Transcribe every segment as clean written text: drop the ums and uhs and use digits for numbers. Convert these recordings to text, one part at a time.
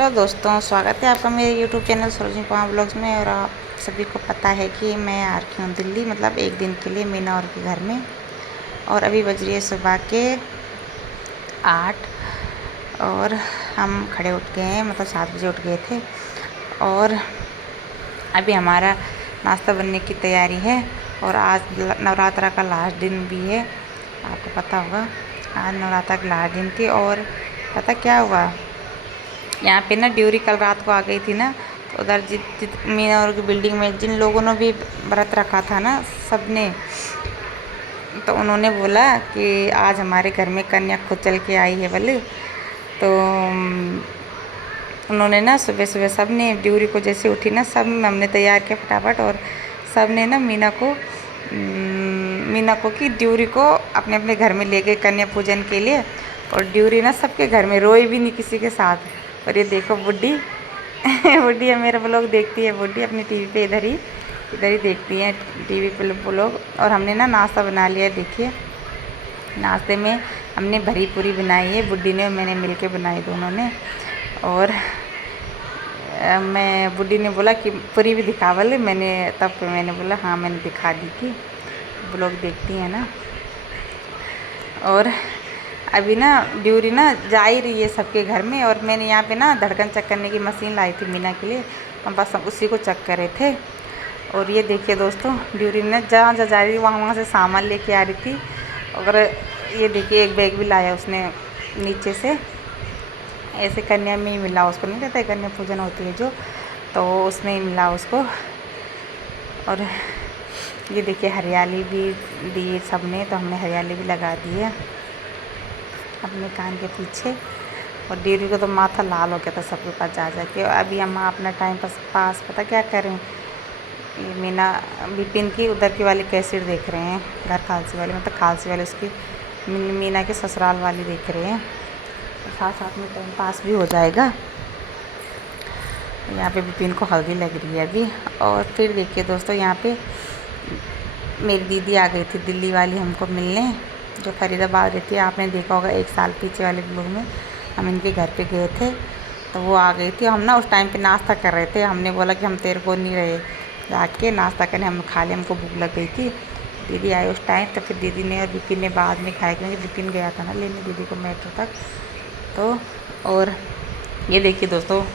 Hello दोस्तों, स्वागत है आपका मेरे YouTube channel Sarojini Pawar blogs में। और आप सभी को पता है कि मैं आ रखी हूँ दिल्ली, मतलब एक दिन के लिए मीना और के घर में। और अभी बज रही है सुबह के 8 और हम खड़े उठ गए हैं, मतलब 7 बजे उठ गए थे। और अभी हमारा नाश्ता बनने की तैयारी है। और आज नवरात्रा का लास्ट दिन भी है, आपको पता होगा आज नवरात्रा की लास्ट दिन थी। और पता क्या हुआ, यहाँ पे ना ड्यूरी कल रात को आ गई थी ना, तो उधर जित मीना और की बिल्डिंग में जिन लोगों ने भी व्रत रखा था ना, सब ने, तो उन्होंने बोला कि आज हमारे घर में कन्या खुद चल के आई है बोले। तो उन्होंने ना सुबह सुबह सब ने ड्यूरी को जैसे उठी ना, सब हमने तैयार किया फटाफट। और सब ने ना मीना को की ड्यूरी को अपने अपने घर में ले गए कन्या पूजन के लिए। और ड्यूरी ना सबके घर में रोई भी नहीं किसी के साथ। और ये देखो बुड्ढी बुड्ढी है, मेरा ब्लॉग देखती है बुड्ढी अपनी टीवी पे, इधर ही देखती है टीवी पे ब्लॉग। और हमने ना नाश्ता बना लिया है, देखिए नाश्ते में हमने भरी पूरी बनाई है, बुड्ढी ने और मैंने मिलके बनाई दोनों ने। और मैं बुड्ढी ने बोला कि पूरी भी दिखावल, मैंने बोला हाँ, मैंने दिखा दी थी, ब्लॉग देखती है ना। और अभी ना ड्यूरी ना जा ही रही है सबके घर में। और मैंने यहाँ पे ना धड़कन चेक करने की मशीन लाई थी मीना के लिए, हम बस उसी को चेक कर रहे थे। और ये देखिए दोस्तों, ड्यूरी ने जहाँ जा रही वहाँ से सामान लेके आ रही थी। और ये देखिए एक बैग भी लाया उसने नीचे से, ऐसे कन्या में ही मिला उसको, नहीं कहता कन्या पूजन होती है जो, तो उसमें ही मिला उसको। और ये देखिए हरियाली भी दी सबने, तो हमने हरियाली भी लगा दी है अपने कान के पीछे। और ड्यूरी को तो माथा लाल हो गया था सबके पास जा के। अभी हम अपना टाइम पास पता क्या करें, ये मीना विपिन की उधर की वाली कैसेट देख रहे हैं, घर खालसी वाली, मतलब खालसी वाली उसकी मीना के ससुराल वाली देख रहे हैं, साथ साथ में टाइम पास भी हो जाएगा। यहाँ पे विपिन को हल्दी लग रही है अभी। और फिर देखिए दोस्तों, यहाँ पे मेरी दीदी आ गई थी दिल्ली वाली हमको मिलने, जो फरीदाबाद रहती है। आपने देखा होगा 1 साल पीछे वाले ब्लॉग में हम इनके घर पे गए थे, तो वो आ गई थी। हम ना उस टाइम पे नाश्ता कर रहे थे, हमने बोला कि हम तेरे को नहीं रहे जाके नाश्ता करने, हम खा लिया, हमको भूख लग गई थी। दीदी आई उस टाइम, तो फिर दीदी ने और विपिन ने बाद में खाया, क्योंकि विपिन गया था ना लेने दीदी को मेट्रो तक। तो और ये देखिए दोस्तों,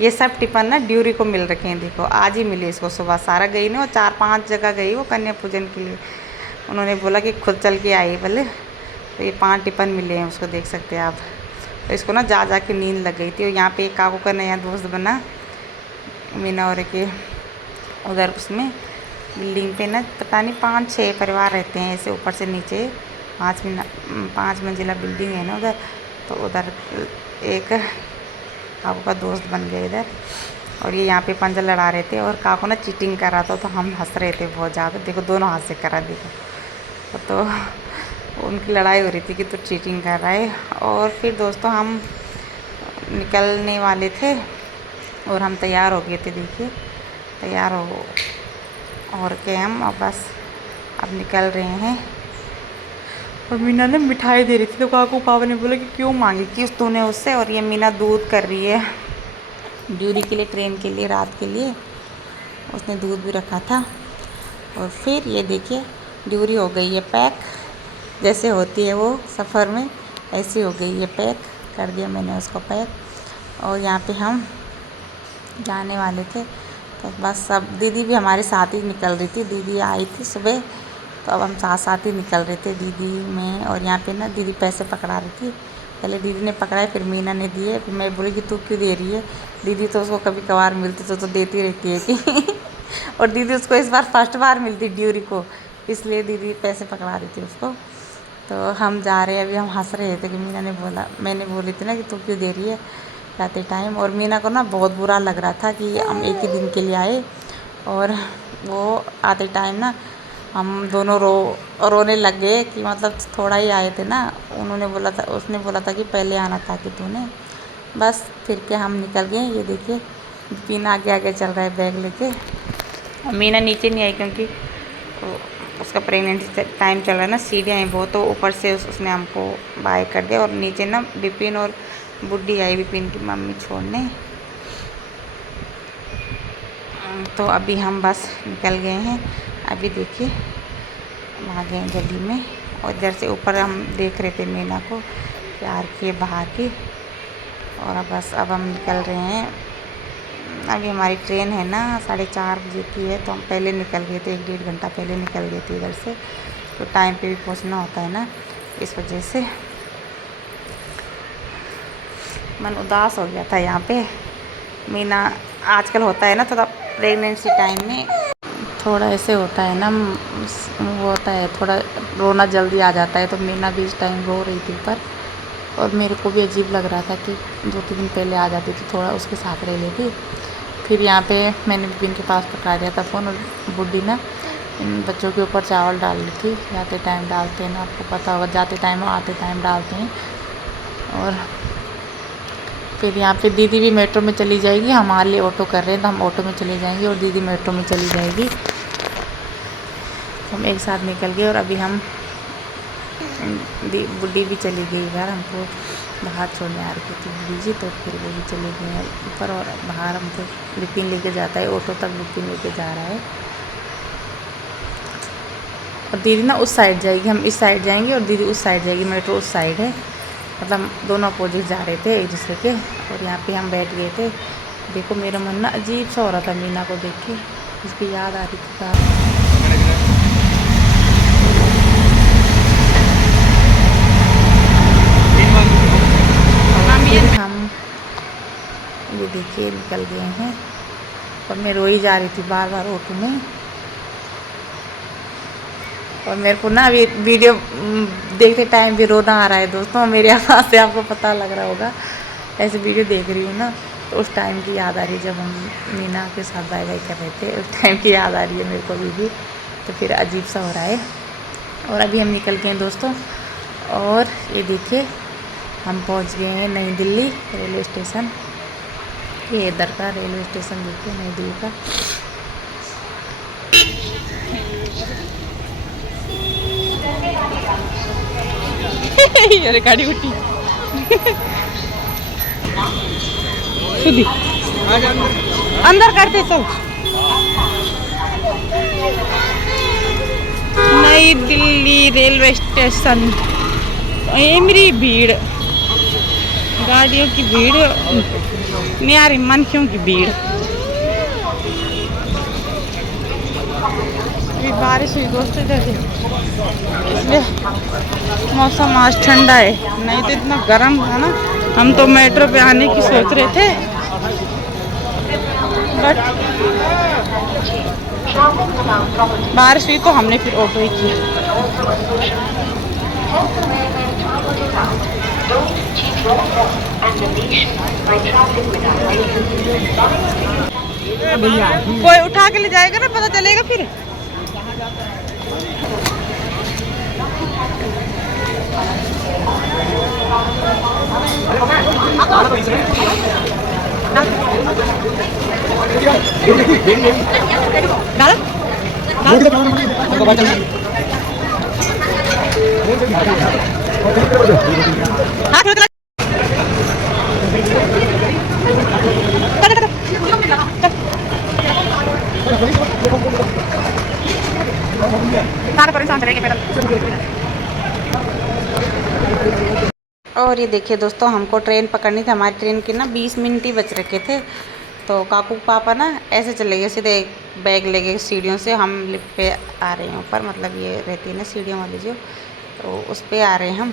ये सब टिफ़िन ना ड्यूरी को मिल रखे हैं, देखो आज ही मिले इसको सुबह। सारा गई ना, 4-5 जगह गई वो कन्या पूजन के लिए, उन्होंने बोला कि खुद चल के आई बोले। तो ये 5 टिफ़िन मिले हैं उसको, देख सकते हैं आप। तो इसको ना जा के नींद लग गई थी। और यहाँ पे एक काकू का नया दोस्त बना मीना और के उधर, उसमें बिल्डिंग पे ना पता नहीं 5-6 परिवार रहते हैं ऐसे, ऊपर से नीचे 5 मंजिला बिल्डिंग है ना उधर। तो उधर एक काकू का दोस्त बन गया इधर। और ये यहाँ पे पंजा लड़ा रहे थे, और काकू ना चीटिंग कर रहा था, तो हम हंस रहे थे बहुत ज़्यादा। देखो दोनों हाथ से करा, देखो तो उनकी लड़ाई हो रही थी कि तो चीटिंग कर रहा है। और फिर दोस्तों हम निकलने वाले थे और हम तैयार हो गए थे, देखिए तैयार हो और के हम अब बस अब निकल रहे हैं। और मीना ने मिठाई दे रही थी, तो काकू पापा ने बोला कि क्यों मांगी कि तूने उससे। और ये मीना दूध कर रही है ड्यूरी के लिए, ट्रेन के लिए, रात के लिए उसने दूध भी रखा था। और फिर ये देखिए ड्यूरी हो गई है पैक, जैसे होती है वो सफ़र में, ऐसी हो गई है पैक, कर दिया मैंने उसको पैक। और यहाँ पे हम जाने वाले थे, तो बस सब दीदी भी हमारे साथ ही निकल रही थी, दीदी आई थी सुबह, तो अब हम साथ साथ ही निकल रहे थे दीदी में। और यहाँ पे ना दीदी पैसे पकड़ा रही थी, पहले दीदी ने पकड़ाए फिर मीना ने दिए। फिर मैं बोली कि तू क्यों दे रही है, दीदी तो उसको कभी कभार मिलती तो देती रहती है कि और दीदी उसको इस बार फर्स्ट बार मिलती ड्यूरी को, इसलिए दीदी पैसे पकड़ा रही थी उसको। तो हम जा रहे हैं, अभी हम हंस रहे थे कि मैंने बोली थी ना कि तू क्यों दे रही है जाते टाइम। और मीना को ना बहुत बुरा लग रहा था कि हम एक ही दिन के लिए आए, और वो आते टाइम ना हम दोनों रोने लग गए कि मतलब थोड़ा ही आए थे ना, उसने बोला था कि पहले आना था कि तूने। बस फिर के हम निकल गए। ये देखिए विपिन आगे आगे चल रहा है बैग लेके, मीना नीचे नहीं आई क्योंकि उसका प्रेगनेंसी टाइम चल रहा है ना, सीढ़ियाँ हैं बहुत, तो ऊपर से उसने हमको बाय कर दिया। और नीचे ना विपिन और बुड्ढी आई, विपिन की मम्मी छोड़ने, तो अभी हम बस निकल गए हैं। अभी देखिए आ गए हैं गली में, और इधर से ऊपर हम देख रहे थे मीना को प्यार के बाहर की। और अब हम निकल रहे हैं। अभी हमारी ट्रेन है ना 4:30 बजे की है, तो हम पहले निकल गए थे, 1-1.5 घंटा पहले निकल गए थे इधर से। तो टाइम पे भी पहुंचना होता है ना, इस वजह से मन उदास हो गया था यहाँ पे। मीना आजकल होता है ना थोड़ा प्रेगनेंसी टाइम में थोड़ा ऐसे होता है ना, वो होता है थोड़ा रोना जल्दी आ जाता है। तो मीना भी इस टाइम रो रही थी ऊपर, और मेरे को भी अजीब लग रहा था कि 2-3 दिन पहले आ जाती तो थोड़ा उसके साथ रह लेती। फिर यहाँ पे मैंने बिपिन के पास पकड़ा दिया था फ़ोन, और बुड्ढी ना इन बच्चों के ऊपर चावल डाल रही थी। जाते टाइम डालते हैं ना, आपको पता होगा, जाते टाइम और आते टाइम डालते हैं। और फिर यहाँ पे दीदी भी मेट्रो में चली जाएगी, हमारे लिए ऑटो कर रहे हैं तो हम ऑटो में चले जाएंगे और दीदी मेट्रो में चली जाएगी। हम एक साथ निकल गए, और अभी हम बुड्ढी भी चली गई घर, हमको बाहर छोड़ने आ रही थी बुढ़ी जी, तो फिर वो भी चले गए हैं ऊपर। और बाहर हमको विपिन लेके जाता है, ऑटो तक विपिन लेके जा रहा है। और दीदी ना उस साइड जाएगी, हम इस साइड जाएंगे और दीदी उस साइड जाएगी। मेट्रो उस साइड है, मतलब दोनों अपोजिट जा रहे थे एक दूसरे के। और यहाँ पे हम बैठ गए थे। देखो मेरा मन ना अजीब सा हो रहा था मीना को देख के, उसकी याद आ रही थी। हम ये देखिए निकल गए हैं, और मैं रोई जा रही थी बार बार ऑटो में। और मेरे को ना अभी वीडियो देखते टाइम भी रोना आ रहा है दोस्तों, मेरे आवाज़ से आपको पता लग रहा होगा। ऐसे वीडियो देख रही हूँ ना, तो उस टाइम की याद आ रही है जब हम मीना के साथ बाय बाय कर रहे थे, उस टाइम की याद आ रही है मेरे को भी। तो फिर अजीब सा हो रहा है। और अभी हम निकल गए हैं दोस्तों, और ये देखिए हम पहुंच गए हैं नई दिल्ली रेलवे स्टेशन। ये इधर का रेलवे स्टेशन देखिए, नई दिल्ली का। अरे गाड़ी उठी अंदर करते सब। नई दिल्ली रेलवे स्टेशन, ये मेरी भीड़, गाड़ियों की भीड़ नहीं आ रही, मनखियों की भीड़। अभी बारिश हुई दोस्तों इधर से, इसलिए मौसम आज ठंडा है, नहीं तो इतना गर्म था ना। हम तो मेट्रो पे आने की सोच रहे थे, बट बारिश हुई तो हमने फिर ऑटो ही किया। कोई उठा के ले जाएगा ना, पता चलेगा फिर। और ये देखिए दोस्तों, हमको ट्रेन पकड़नी थी, हमारी ट्रेन के ना 20 मिनट ही बच रखे थे। तो काकू पापा ना ऐसे चले गए सीधे, बैग ले गए सीढ़ियों से। हम लिफ्ट पे आ रहे हैं ऊपर, मतलब ये रहती है ना सीढ़ियों वाली जो, तो उस पर आ रहे हैं हम।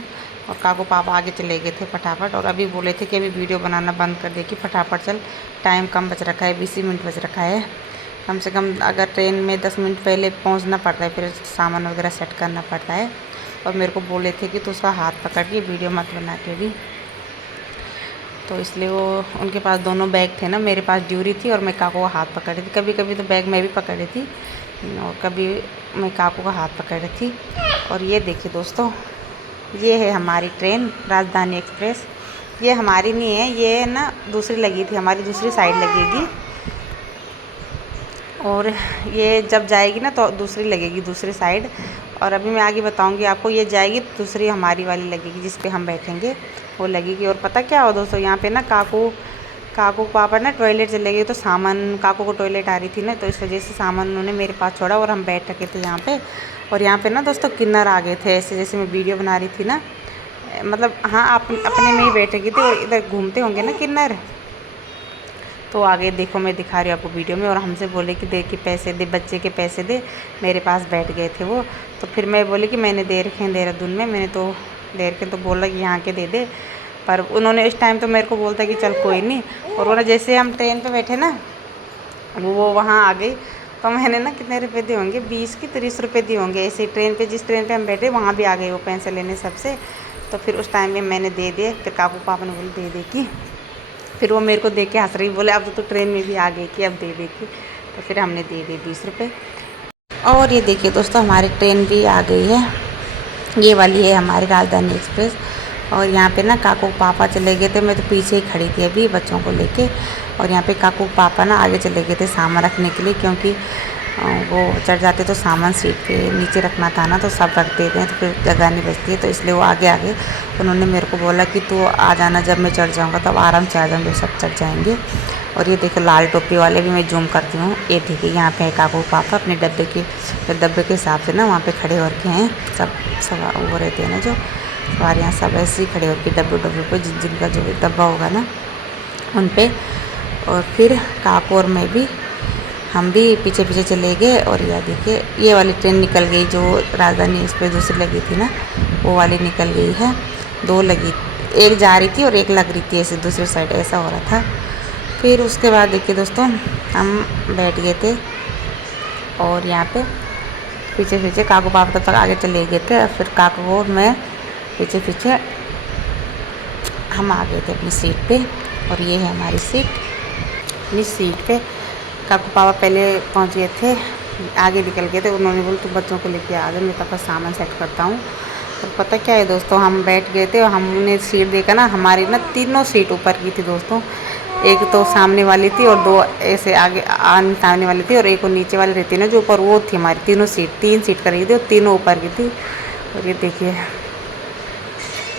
और काकू पापा आगे चले गए थे फटाफट, और अभी बोले थे कि अभी वीडियो बनाना बंद कर देगी, फटाफट चल, टाइम कम बच रखा है, 20 मिनट बच रखा है कम से कम। अगर ट्रेन में 10 मिनट पहले पहुंचना पड़ता है, फिर सामान वगैरह सेट करना पड़ता है। और मेरे को बोले थे कि तो उसका हाथ पकड़ के वीडियो मत बना के भी, तो इसलिए वो उनके पास दोनों बैग थे ना, मेरे पास ड्यूरी थी और मैं काकू का हाथ पकड़ रही थी। कभी कभी तो बैग मैं भी पकड़ रही थी, और कभी मैं काकू का हाथ पकड़ रही थी। और ये देखिए दोस्तों, ये है हमारी ट्रेन राजधानी एक्सप्रेस। ये हमारी नहीं है, ये ना दूसरी लगी थी, हमारी दूसरी साइड लगेगी। और ये जब जाएगी ना तो दूसरी लगेगी दूसरी साइड। और अभी मैं आगे बताऊंगी आपको, ये जाएगी दूसरी हमारी वाली लगेगी जिस पे हम बैठेंगे, वो लगेगी। और पता क्या हो दोस्तों, यहाँ पे ना काकू काकू पापा ना टॉयलेट चले गए, तो सामान काकू को टॉयलेट आ रही थी ना, तो इस वजह से सामान उन्होंने मेरे पास छोड़ा और हम बैठ रखे थे यहाँ पे। और यहाँ पे ना दोस्तों किन्नर आ गए थे, ऐसे जैसे मैं वीडियो बना रही थी ना, मतलब हाँ आप अपने में ही बैठ रखी थी और इधर घूमते होंगे ना किन्नर, तो आगे देखो मैं दिखा रही हूँ आपको वीडियो में। और हमसे बोले कि दे के पैसे दे, बच्चे के पैसे दे, मेरे पास बैठ गए थे वो। तो फिर मैं बोली कि मैंने दे रखे हैं देहरादून में, मैंने तो दे रखे, तो बोला कि यहाँ के दे दे। पर उन्होंने इस टाइम तो मेरे को बोलता कि चल कोई नहीं। और वो जैसे हम ट्रेन पे बैठे ना, वो वहाँ आ गई, तो मैंने ना कितने रुपए दिए होंगे, 20 की 30 रुपये दिए होंगे ऐसे ट्रेन पे, जिस ट्रेन पे हम बैठे वहाँ भी आ गए वो पैसे लेने सबसे। तो फिर उस टाइम में मैंने दे दिए। फिर काकू पापा ने बोले दे दे की, फिर वो मेरे को देख के हंस रही, बोले अब तो ट्रेन में भी आ गई कि अब दे दे की। तो फिर हमने दे दिए 20 रुपये। और ये देखिए दोस्तों हमारी ट्रेन भी आ गई है, ये वाली है हमारी राजधानी एक्सप्रेस। और यहाँ पे ना काकू पापा चले गए थे, मैं तो पीछे ही खड़ी थी अभी बच्चों को लेके। और यहाँ पे काकू पापा ना आगे चले गए थे सामान रखने के लिए, क्योंकि वो चढ़ जाते तो सामान सीट पे नीचे रखना था ना, तो सब रख देते हैं तो फिर जगह नहीं बचती है, तो इसलिए वो आगे आगे। उन्होंने मेरे को बोला कि तू आ जाना, जब मैं चढ़ जाऊँगा तब आराम से आ जाऊँगे, सब चढ़ जाएंगे। और ये देखो लाल टोपी वाले भी मैं जूम करती हूँ, ये देखिए यहाँ पे है काकू पापा अपने डब्बे के हिसाब से ना वहाँ पे खड़े होकर हैं। सब वो रहते हैं ना जो सवारियाँ, सब ऐसे ही खड़े होकर डब्बे पे जिनका जो डब्बा होगा ना उन पे। और फिर काकू और मैं भी, हम भी पीछे पीछे चले गए। और यह देखिए ये वाली ट्रेन निकल गई, जो राजधानी एक्सप्रेस दूसरी लगी थी ना, वो वाली निकल गई है। 2 लगी, एक जा रही थी और एक लग रही थी ऐसे दूसरी साइड, ऐसा हो रहा था। फिर उसके बाद देखिए दोस्तों हम बैठ गए थे, और यहाँ पे पीछे पीछे काकू पापा तब तक आगे चले गए थे, और फिर काकू और मैं पीछे पीछे हम आ गए थे अपनी सीट पे। और ये है हमारी सीट, अपनी सीट पे काकू पापा पहले पहुँच गए थे, आगे निकल गए थे। उन्होंने बोला तू बच्चों को लेके आ जा, मैं तब तक सामान सेट करता हूँ। तो पता क्या है दोस्तों, हम बैठ गए थे और हमने सीट देखा ना, हमारी ना तीनों सीट ऊपर की थी दोस्तों। एक तो सामने वाली थी और 2 ऐसे आगे सामने वाली थी, और एक वो नीचे वाली रहती है ना जो ऊपर, वो थी हमारी तीनों सीट। 3 सीट कर रही थी और तीनों ऊपर की थी। और ये देखिए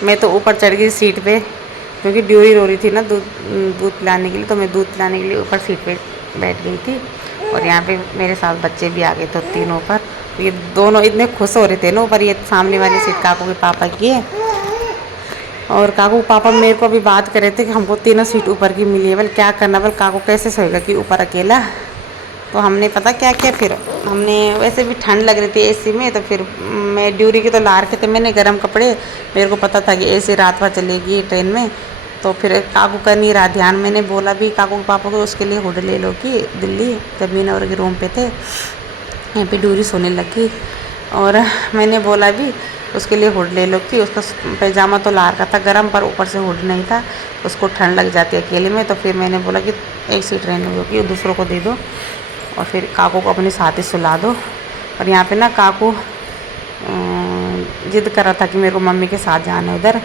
मैं तो ऊपर चढ़ गई सीट पे, क्योंकि ड्यूरी रो रही थी ना दूध पिलाने के लिए, तो मैं दूध पिलाने के लिए ऊपर सीट पे बैठ गई थी। और यहाँ पे मेरे साथ बच्चे भी आ गए थे तीनों ऊपर। ये दोनों इतने खुश हो रहे थे ना ऊपर। ये सामने वाली सीट काकू के पापा की है, और काकू पापा मेरे को अभी बात कर रहे थे कि हमको तीनों सीट ऊपर की मिली है, बोल क्या करना, बोल काकू कैसे सोएगा कि ऊपर अकेला। तो हमने पता क्या किया, फिर हमने वैसे भी ठंड लग रही थी एसी में, तो फिर मैं ड्यूरी के तो ला रखे थे मैंने गर्म कपड़े, मेरे को पता था कि एसी रात भर चलेगी ट्रेन में। तो फिर काकू का नहीं रहा ध्यान, मैंने बोला भी काकू के पापा को उसके लिए हुड ले लो कि दिल्ली, जब मीना और के रूम पे थे, यहाँ पे ड्यूरी सोने लगी। और मैंने बोला भी उसके लिए हुड ले लो कि उसका पैजामा तो ला रखा था गर्म, पर ऊपर से हुड नहीं था, उसको ठंड लग जाती है अकेले में। तो फिर मैंने बोला कि एक सीट रहने दो कि दूसरों को दे दो, और फिर काकू को अपने साथ ही सुला दो। और यहाँ पे ना काकू जिद कर रहा था कि मेरे को मम्मी के साथ जाना है उधर,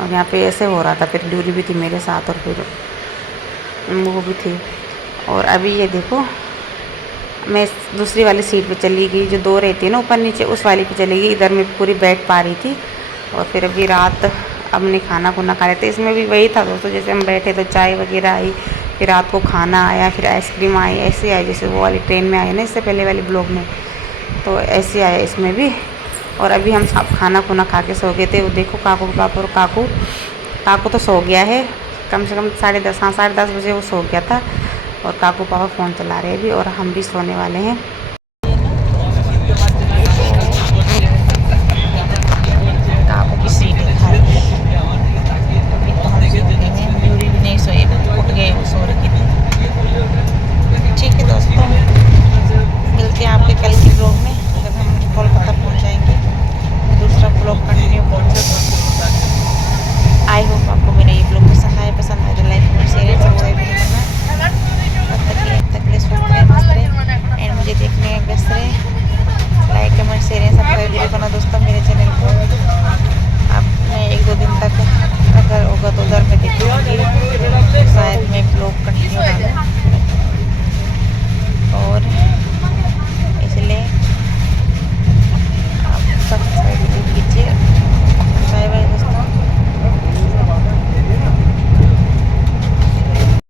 और यहाँ पे ऐसे हो रहा था। फिर ड्यूरी भी थी मेरे साथ, और फिर वो भी थी। और अभी ये देखो मैं दूसरी वाली सीट पे चली गई, जो 2 रहती है ना ऊपर नीचे, उस वाली पे चली गई। इधर मैं पूरी बैठ पा रही थी। और फिर अभी रात हमने खाना खुना खा लेते, इसमें भी वही था दोस्तों, जैसे हम बैठे तो चाय वगैरह आई, फिर रात को खाना आया, फिर आइसक्रीम आई, ऐसे आई जैसे वो वाली ट्रेन में आई ना इससे पहले वाली ब्लॉग में, तो ऐसे आया इसमें भी। और अभी हम सब खाना खुना खा के सो गए थे। वो देखो काकू के पापा, और काकू तो सो गया है, कम से कम 10:30, हाँ 10:30 बजे वो सो गया था। और काकू पापा फ़ोन चला रहे हैं अभी, और हम भी सोने वाले हैं।